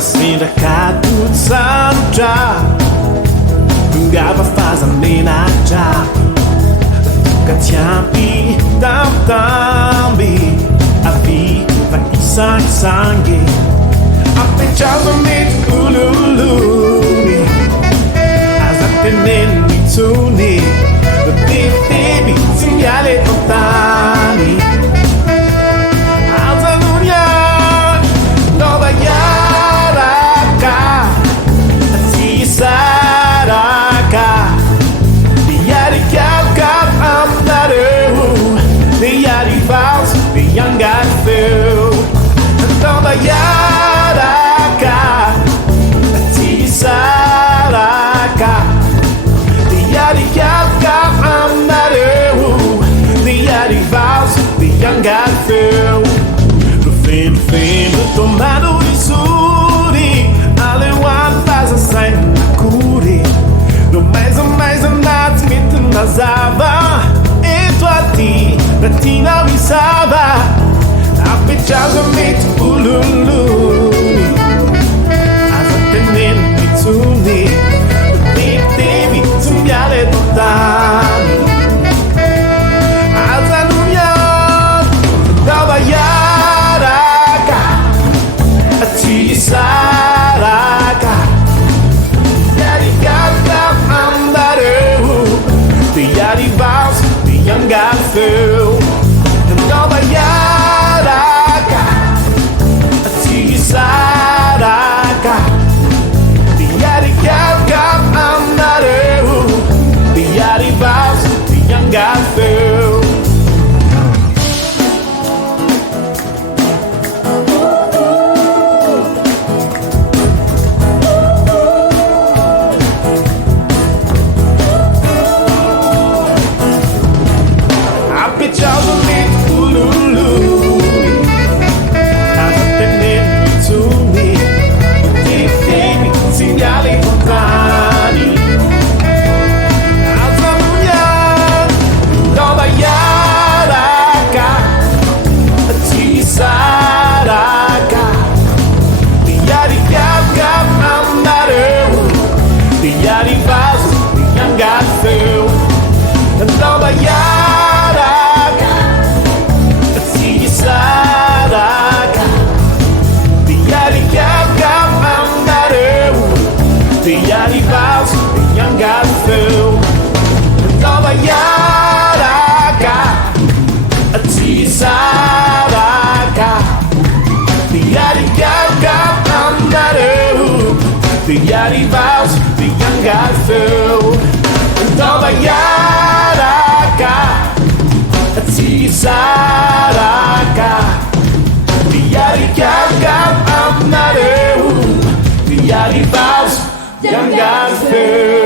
Passindraka tudo santra Ngava faz a menaja Katiampi tambi Api vai sangue Apechava mit ululuni Azatenen mituni Baby singyale totani Alzalunya Nova Yaraka Asisaraka Yari Kalkap Amdaru Yari Vals Young God Phil Nova Yaraka Asisaraka Yari Kalkap Amdaru Yari Vals Young God Phil Fim tomado de suri Alewan faz a sair na curi No mais a nada mit na zava Eto a ti, pra ti não me sava A pechada mit ululuni As a tenen mitsuni Baby, zumbiale totani As a nunyan, dava yaraka Saraka Yari Kalkap Amdaru The Yari Vals, the Young God Phil The Nova Yaraka Saraka The Yari Kalkap Amdaru The Yari Vals, the Young God Phil The Yari Vals, the Young God Phil Nova Yaraka Saraka The Yari Kalkap Amdaru The Yari Vals, the Young God Phil Nova Yaraka Saraka The Yari Kalkap Amdaru The Yari Vals Young God Phil